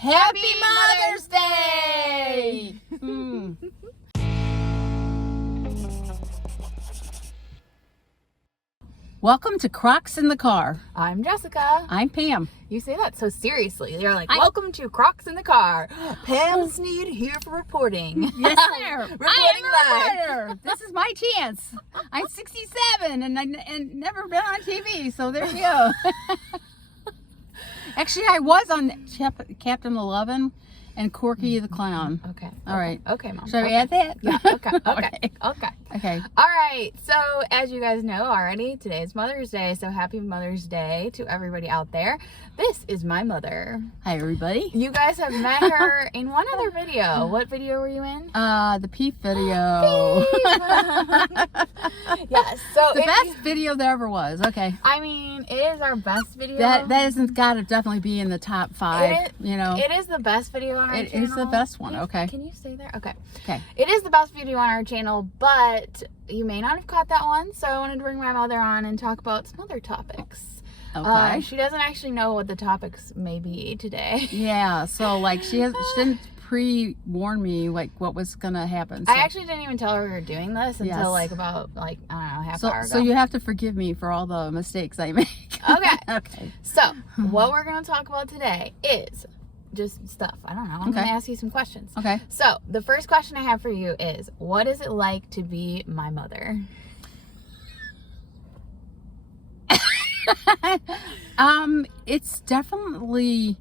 Happy Mother's Day! Welcome to Crocks in the Car. I'm Jessica. I'm Pam. You say that so seriously. You're like, welcome to Crocks in the Car. Pam Sneed here for reporting. Yes, sir. Reporting live. Reporter. This is my chance. I'm 67 and never been on TV, so there you go. Actually, I was on Captain 11 and Corky the Clown. Okay. All right. Okay, Mom. Shall we add that? Yeah. Okay. All right. So, as you guys know already, today is Mother's Day. So, happy Mother's Day to everybody out there. This is my mother. Hi, everybody. You guys have met her in one other video. What video were you in? The Peep video. Yes. So the best video there ever was. Okay. I mean, it is our best video. That hasn't got to definitely be in the top 5. It is the best video on our channel. It is the best one. Okay. Can you stay there? Okay. Okay. It is the best video on our channel, but you may not have caught that one, so I wanted to bring my mother on and talk about some other topics. Okay. She doesn't actually know what the topics may be today. Yeah. So like she didn't pre-warn me like what was gonna happen. So. I actually didn't even tell her we were doing this until about I don't know, half hour ago. So you have to forgive me for all the mistakes I make. Okay. Okay. So what we're gonna talk about today is just stuff. I don't know. I'm gonna ask you some questions. Okay. So the first question I have for you is, what is it like to be my mother? It's definitely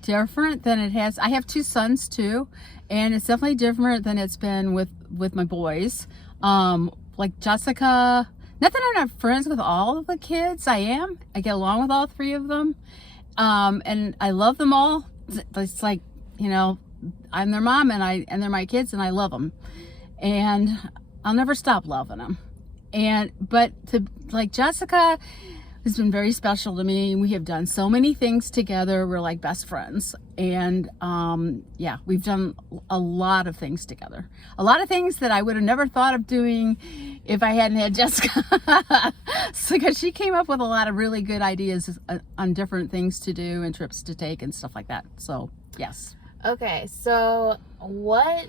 different than it has. I have 2 sons too, and it's definitely different than it's been with my boys. Like Jessica, not that I'm not friends with all of the kids. I get along with all 3 of them, and I love them all. It's like, I'm their mom and they're my kids, and I love them, and I'll never stop loving them. But Jessica has been very special to me. We have done so many things together. We're like best friends. And we've done a lot of things together. A lot of things that I would have never thought of doing if I hadn't had Jessica. Because she came up with a lot of really good ideas on different things to do and trips to take and stuff like that. So, yes. Okay, so what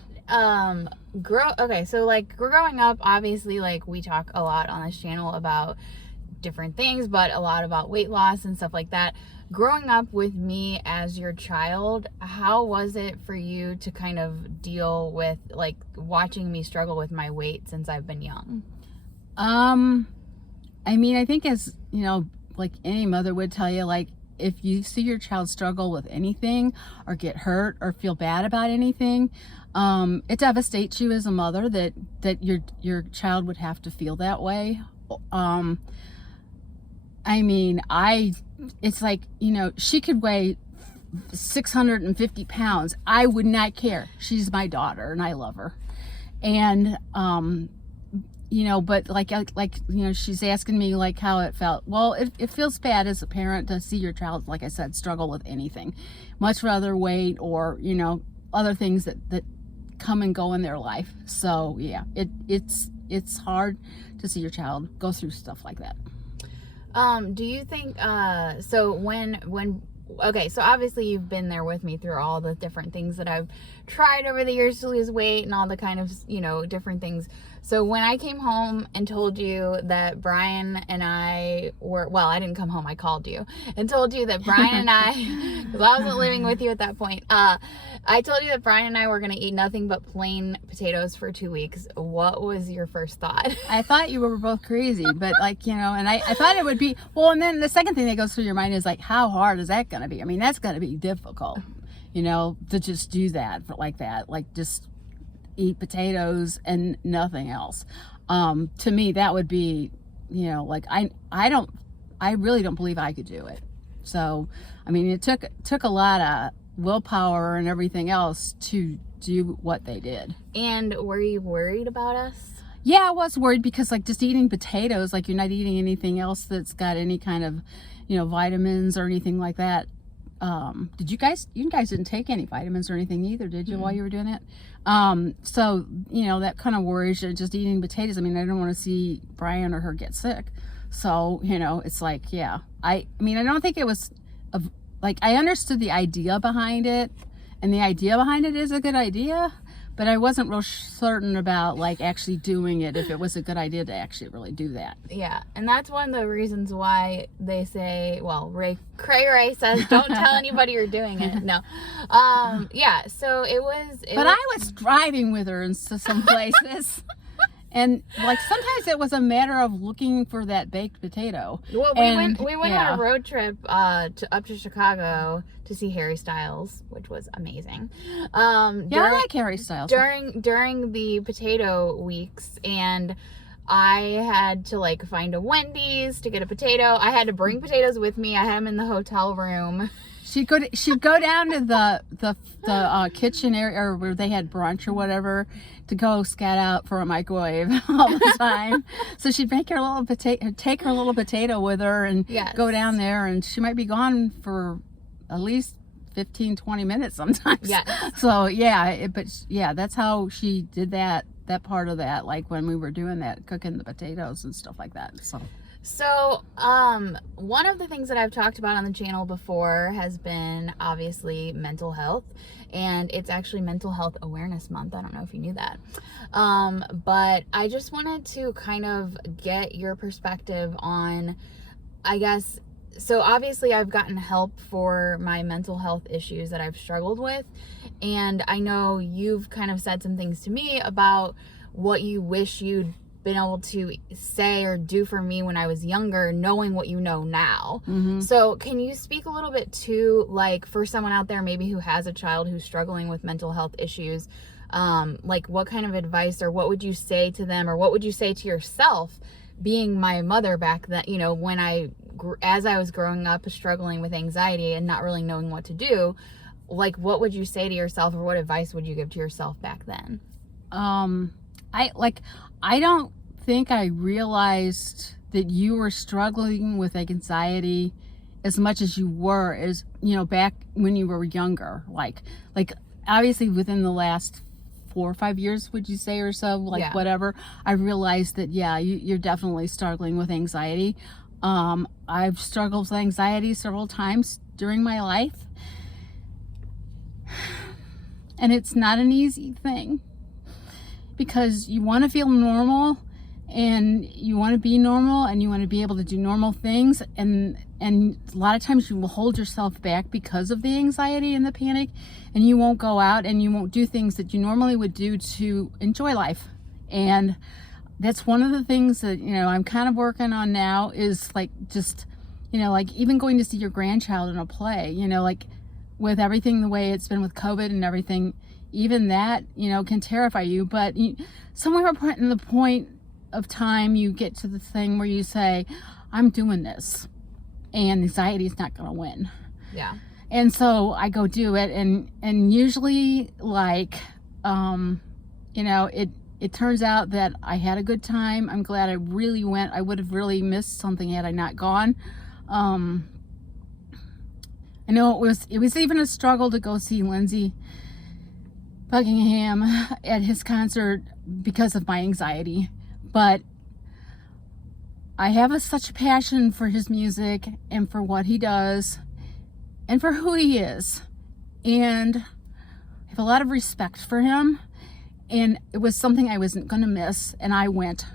growing up, obviously, like, we talk a lot on this channel about different things, but a lot about weight loss and stuff like that. Growing up with me as your child, how was it for you to kind of deal with like watching me struggle with my weight since I've been young? I mean, I think as like any mother would tell you, like, if you see your child struggle with anything or get hurt or feel bad about anything, it devastates you as a mother that your child would have to feel that way. I mean, it's like, she could weigh 650 pounds. I would not care. She's my daughter and I love her. And, but she's asking me like how it felt. Well, it feels bad as a parent to see your child, like I said, struggle with anything, much rather weight or, other things that come and go in their life. So yeah, it's hard to see your child go through stuff like that. Do you think, so so obviously you've been there with me through all the different things that I've tried over the years to lose weight and all the kind of, different things. So when I came home and told you that Brian and I were, well, I didn't come home, I called you and told you that Brian and I, because I wasn't living with you at that point, I told you that Brian and I were going to eat nothing but plain potatoes for 2 weeks. What was your first thought? I thought you were both crazy, but and I thought it would be, well, and then the second thing that goes through your mind is like, how hard is that going to be? I mean, that's going to be difficult, to just do that like that, like just eat potatoes and nothing else. To me, that would be, like I really don't believe I could do it. So, I mean, it took a lot of willpower and everything else to do what they did. And were you worried about us? Yeah, I was worried because like just eating potatoes, like you're not eating anything else that's got any kind of, vitamins or anything like that. Did you guys didn't take any vitamins or anything either, did you, while you were doing it? So, that kind of worries you, just eating potatoes. I mean, I don't want to see Brian or her get sick. So, it's like, yeah, I mean, I don't think it was like, I understood the idea behind it, and the idea behind it is a good idea, but I wasn't real certain about, like, actually doing it, if it was a good idea to actually really do that. Yeah, and that's one of the reasons why they say, well, Ray says, don't tell anybody you're doing it. No. Yeah, so it was... I was driving with her into some places. And, like, sometimes it was a matter of looking for that baked potato. Well, we went on a road trip up to Chicago to see Harry Styles, which was amazing. I like Harry Styles. During the potato weeks, and I had to, like, find a Wendy's to get a potato. I had to bring potatoes with me. I had them in the hotel room. She'd go down to the kitchen area, or where they had brunch or whatever, to go scat out for a microwave all the time. So she'd make her little take her little potato with her, and go down there, and she might be gone for at least 15-20 minutes sometimes. Yes. So that's how she did that part of that, like when we were doing that, cooking the potatoes and stuff like that. So one of the things that I've talked about on the channel before has been obviously mental health, and it's actually Mental Health Awareness Month. I don't know if you knew that. But I just wanted to kind of get your perspective on, I guess, so obviously I've gotten help for my mental health issues that I've struggled with, and I know you've kind of said some things to me about what you wish you'd been able to say or do for me when I was younger, knowing what you know now. Mm-hmm. So can you speak a little bit to, like, for someone out there maybe who has a child who's struggling with mental health issues, like, what kind of advice, or what would you say to them, or what would you say to yourself, being my mother back then, you know, when as I was growing up struggling with anxiety and not really knowing what to do, like, what would you say to yourself, or what advice would you give to yourself back then? I don't think I realized that you were struggling with anxiety as much as you were, as, you know, back when you were younger. Like obviously within the last 4 or 5 years, would you say, or so, whatever, I realized that, you're definitely struggling with anxiety. I've struggled with anxiety several times during my life, and it's not an easy thing, because you want to feel normal, and you want to be normal, and you want to be able to do normal things, and a lot of times you will hold yourself back because of the anxiety and the panic, and you won't go out and you won't do things that you normally would do to enjoy life. And that's one of the things that, you know, I'm kind of working on now, is like, just, you know, like, even going to see your grandchild in a play, you know, like, with everything the way it's been with COVID and everything, even that, you know, can terrify you. But somewhere in the point of time, you get to the thing where you say, I'm doing this, and anxiety is not going to win. Yeah. And so I go do it, and usually, like, you know, it turns out that I had a good time. I'm glad I really went. I would have really missed something had I not gone. I know it was even a struggle to go see Lindsey Buckingham at his concert because of my anxiety, but I have such a passion for his music and for what he does and for who he is, and I have a lot of respect for him, and it was something I wasn't going to miss, and I went.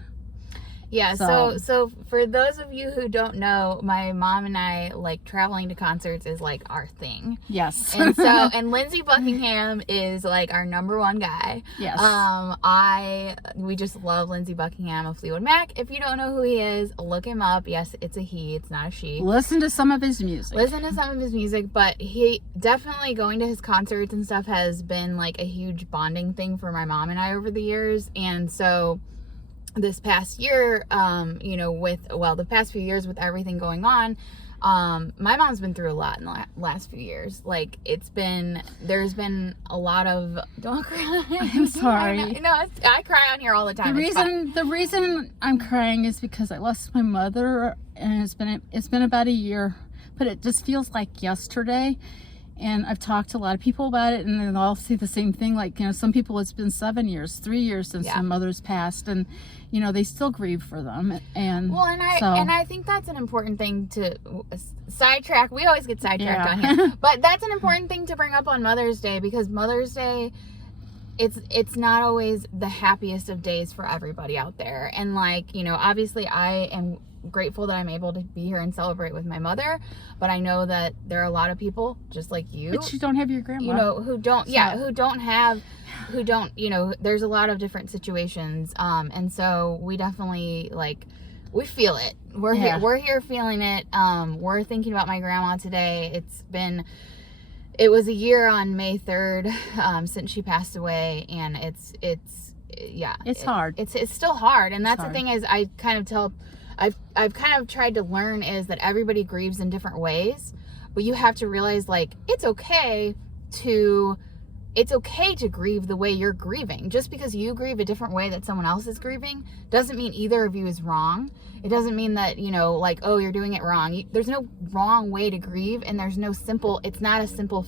Yeah, so for those of you who don't know, my mom and I, like, traveling to concerts is, like, our thing. Yes. And Lindsey Buckingham is, like, our number one guy. Yes. We just love Lindsey Buckingham of Fleetwood Mac. If you don't know who he is, look him up. Yes, it's a he, it's not a she. Listen to some of his music. But he definitely, going to his concerts and stuff has been, like, a huge bonding thing for my mom and I over the years. And so this past year, you know, the past few years with everything going on, my mom's been through a lot in the last few years. Like, there's been a lot of, don't cry. I'm sorry. I cry on here all the time. The reason I'm crying is because I lost my mother, and it's been about a year, but it just feels like yesterday. And I've talked to a lot of people about it, and they all say the same thing. Like, some people, it's been 7 years, 3 years since their mother's passed, and they still grieve for them. And I think that's an important thing to sidetrack. We always get sidetracked on here, but that's an important thing to bring up on Mother's Day, because Mother's Day, it's not always the happiest of days for everybody out there. And obviously I am grateful that I'm able to be here and celebrate with my mother, but I know that there are a lot of people just like you, but you don't have your grandma, who don't there's a lot of different situations, and so we definitely we feel it. We're here feeling it. We're thinking about my grandma today. It was a year on May 3rd since she passed away, and it's hard. It's still hard, and that's the thing is I've kind of tried to learn is that everybody grieves in different ways, but you have to realize it's okay to grieve the way you're grieving. Just because you grieve a different way that someone else is grieving doesn't mean either of you is wrong. It doesn't mean that, oh, you're doing it wrong. There's no wrong way to grieve, and there's no it's not a simple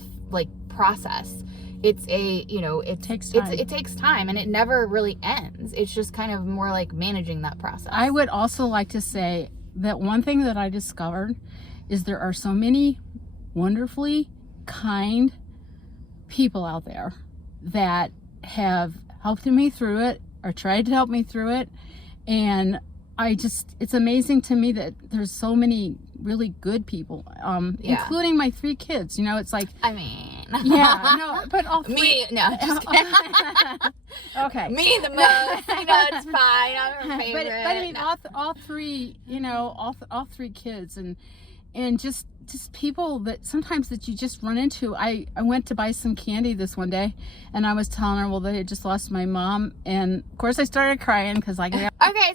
process. It's it takes time. It takes time, and it never really ends. It's just kind of more like managing that process. I would also like to say that one thing that I discovered is there are so many wonderfully kind people out there that have helped me through it or tried to help me through it. And it's amazing to me that there's so many really good people, including my 3 kids. It's like, but all 3. Me, no, just kidding. Okay. Me the most, it's fine. I'm her favorite. But I mean, all 3, all 3 kids, and just people that sometimes that you just run into. I went to buy some candy this one day, and I was telling her, well, they had just lost my mom, and of course I started crying because okay,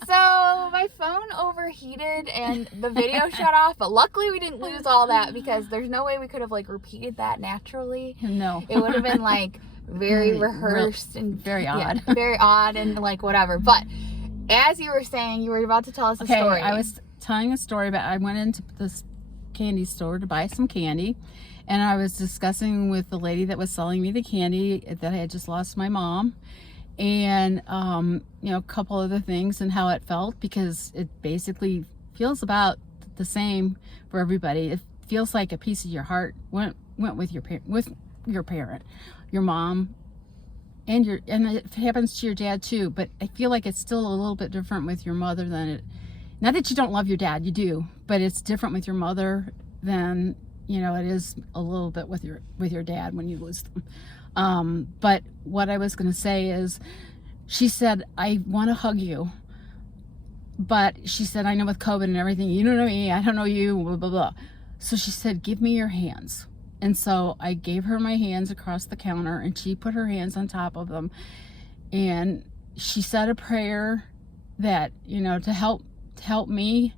so my phone overheated and the video shut off, but luckily we didn't lose all that, because there's no way we could have repeated that naturally. No, it would have been very rehearsed and very odd, very odd, and whatever. But as you were saying, you were about to tell us a story. I was telling a story about I went into this candy store to buy some candy, and I was discussing with the lady that was selling me the candy that I had just lost my mom, and a couple other things and how it felt, because it basically feels about the same for everybody. It feels like a piece of your heart went with your parent, your mom, and it happens to your dad too, but I feel like it's still a little bit different with your mother than it. Not that you don't love your dad, you do, but it's different with your mother than it is a little bit with your dad when you lose them. But what I was going to say is, she said, I want to hug you, but she said, I know with COVID and everything, you don't know me, I don't know you, blah blah blah. So she said, give me your hands. And so I gave her my hands across the counter, and she put her hands on top of them, and she said a prayer that to help me,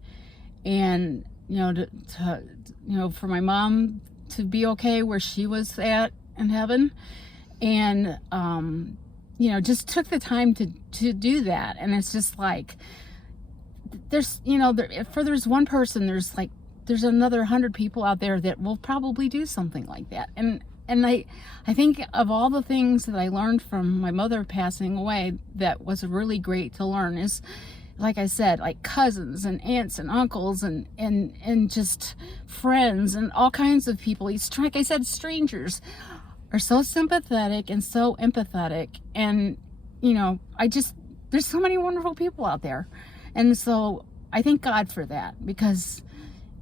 and for my mom to be okay where she was at in heaven, and just took the time to do that. And it's just there's there's one person, there's another 100 people out there that will probably do something like that. And I think of all the things that I learned from my mother passing away, that was really great to learn is, like I said, cousins and aunts and uncles and just friends and all kinds of people. Like I said, strangers are so sympathetic and so empathetic. And, there's so many wonderful people out there. And so I thank God for that, because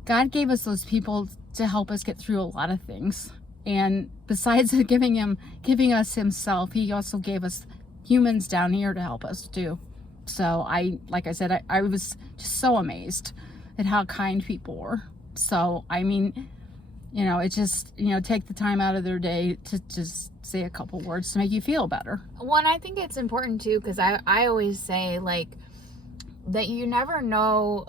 God gave us those people to help us get through a lot of things. And besides giving us himself, he also gave us humans down here to help us too. So like I said, I was just so amazed at how kind people were. So, I mean, it's just, take the time out of their day to just say a couple words to make you feel better. Well, and I think it's important too, because I always say that you never know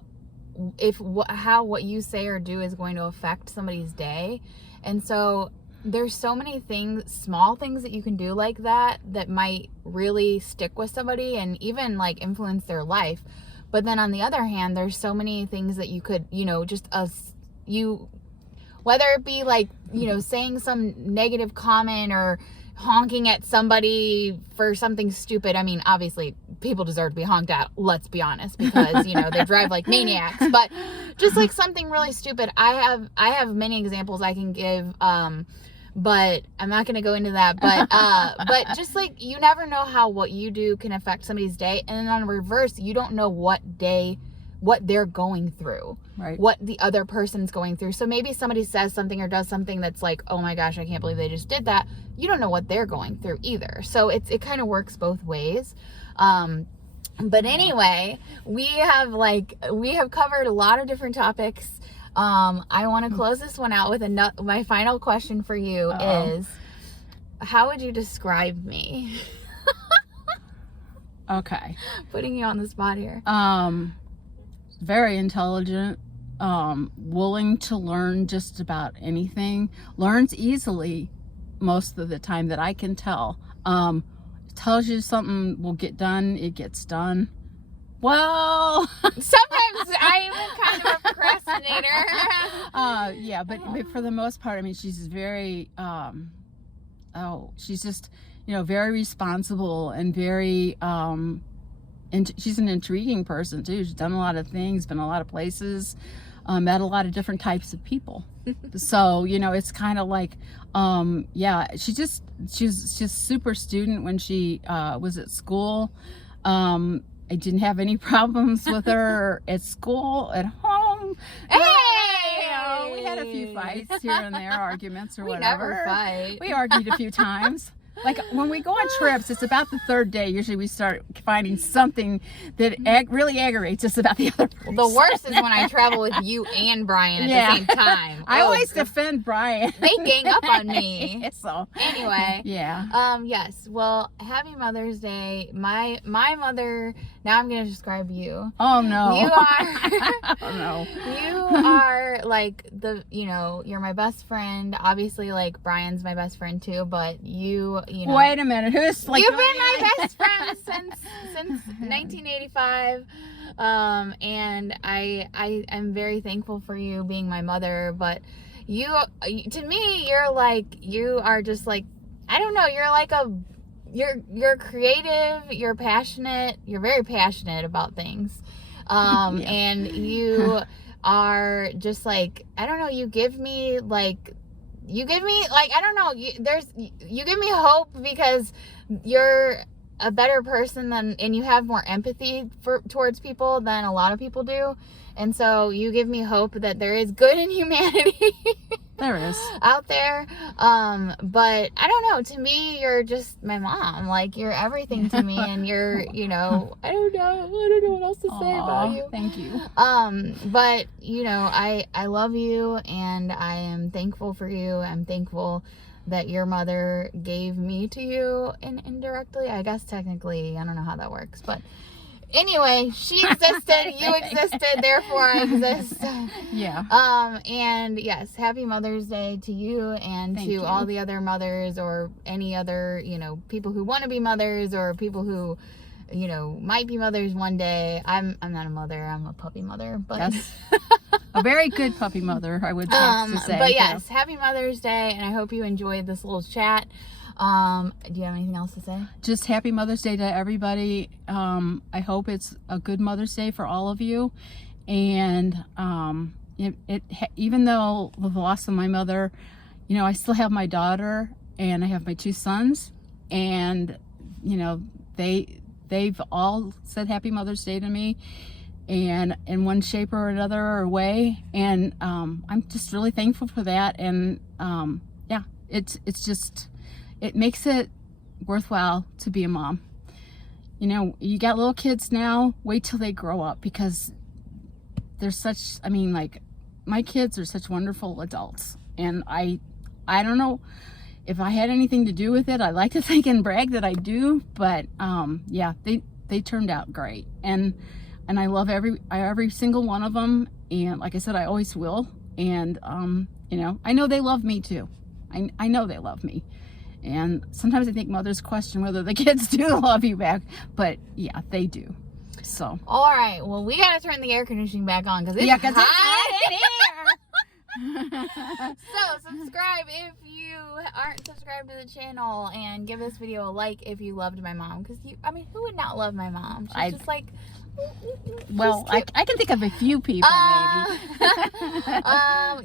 how what you say or do is going to affect somebody's day. And so there's so many things, small things that you can do like that might really stick with somebody and even influence their life. But then on the other hand, there's so many things that you could, whether it be like, saying some negative comment or honking at somebody for something stupid. I mean, obviously people deserve to be honked at, let's be honest, because they drive like maniacs, but just like something really stupid. I have many examples I can give, but I'm not going to go into that, but just like, you never know how what you do can affect somebody's day. And then on reverse, you don't know what they're going through, right? What the other person's going through. So maybe somebody says something or does something that's like, oh my gosh, I can't believe they just did that. You don't know what they're going through either. So it kind of works both ways. But anyway, we have covered a lot of different topics. I want to close this one out with my final question for you is, how would you describe me? Okay. Putting you on the spot here. Very intelligent, willing to learn just about anything, learns easily most of the time that I can tell. Tells you something will get done, it gets done. Well, sometimes I'm kind of a procrastinator. Yeah, but for the most part, I mean, she's very, she's just, very responsible and very, and she's an intriguing person too. She's done a lot of things, been a lot of places, met a lot of different types of people. So, it's kind of like, she's just super student when she was at school. I didn't have any problems with her at school, at home. Hey! We had a few fights here and there, arguments or whatever. We never fight. We argued a few times. Like when we go on trips, it's about the third day. Usually we start finding something that really aggravates us about the other person. The worst is when I travel with you and Brian at the same time. I always defend Brian. They gang up on me. So anyway. Yeah. Yes. Well, happy Mother's Day. My mother, now I'm going to describe you. Oh no. You are. Oh no. You are like you're my best friend. Obviously, like Brian's my best friend too, but you know. Wait a minute. Who's like? You've been my best friend since 1985, and I am very thankful for you being my mother. But to me, you are just like, I don't know. You're like you're creative. You're passionate. You're very passionate about things, and you are just like, I don't know. You give me like, I don't know, you give me hope because you're a better person and you have more empathy towards people than a lot of people do. And so you give me hope that there is good in humanity. There is. Out there. But I don't know, to me, you're just my mom. Like, you're everything to me, and you're, I don't know what else to say about you. Thank you. But, I love you, and I am thankful for you. I'm thankful that your mother gave me to you indirectly. I guess technically, I don't know how that works, but anyway, she existed, you existed, therefore I exist. Yeah. And yes, happy Mother's Day to you and Thank to you. all the other mothers, or any other, people who want to be mothers, or people who, might be mothers one day. I'm not a mother, I'm a puppy mother, but Yes. A very good puppy mother, I would have to say. But yes, happy Mother's Day, and I hope you enjoyed this little chat. Do you have anything else to say? Just happy Mother's Day to everybody. I hope it's a good Mother's Day for all of you. And even though with the loss of my mother, I still have my daughter and I have my two sons, and they've all said happy Mother's Day to me, and in one shape or another or way, and I'm just really thankful for that. And it's just, it makes it worthwhile to be a mom. You got little kids now, wait till they grow up, because they're such, my kids are such wonderful adults, and I don't know if I had anything to do with it. I like to think and brag that I do, but they turned out great, and I love every single one of them, and like I said, I always will. And I know they love me too. I know they love me. And sometimes I think mothers question whether the kids do love you back, but yeah, they do. So. All right. Well, we got to turn the air conditioning back on because it's hot in here. So subscribe if you aren't subscribed to the channel, and give this video a like if you loved my mom, because who would not love my mom? She's just like, well, I can think of a few people maybe.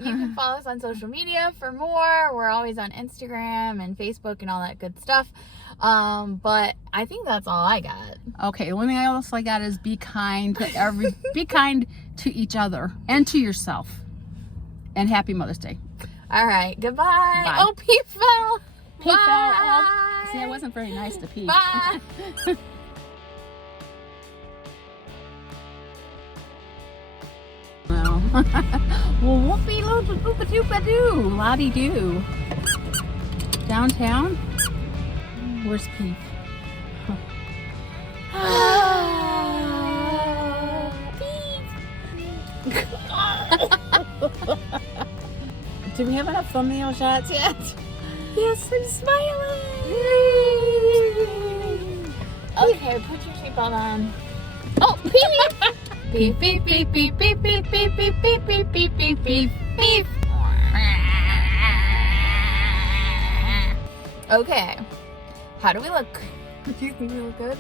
You can follow us on social media for more. We're always on Instagram and Facebook and all that good stuff. But I think that's all I got. Okay, the only thing else I got is be kind to be kind to each other and to yourself. And happy Mother's Day. All right, goodbye. Bye. Oh, Pete fell. Pete fell. Bye. See, I wasn't very nice to Pete. Bye. Well, whoopie loopy doopa doopa doo, lottie doo. Downtown? Where's Pete? Do we have enough thumbnail shots yet? Yes, I'm smiling. Okay, put your seatbelt on. Oh, beep, beep, beep, beep, beep, beep, beep, beep, beep, beep, beep, beep, beep, beep. Okay, how do we look? Do you think we look good?